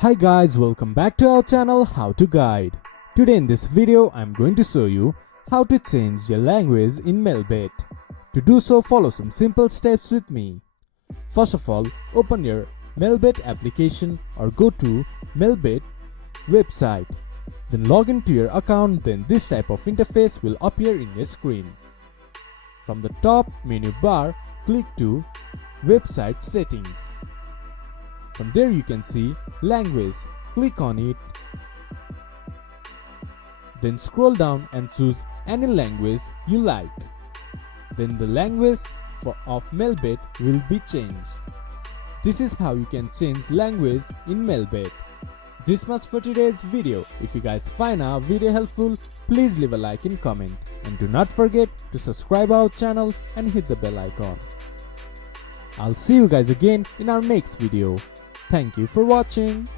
Hi guys, welcome back to our channel How to Guide. Today in this video I'm going to show you how to change your language in MelBet. To do so, follow some simple steps with me. First of all, open your MelBet application or go to MelBet website. Then log into your account, then this type of interface will appear in your screen. From the top menu bar, click to Website Settings. From there you can see Language. Click on it. Then scroll down and choose any language you like. Then the language of MelBet will be changed. This is how you can change language in MelBet. This much for today's video. If you guys find our video helpful, please leave a like and comment. And do not forget to subscribe our channel and hit the bell icon. I'll see you guys again in our next video. Thank you for watching.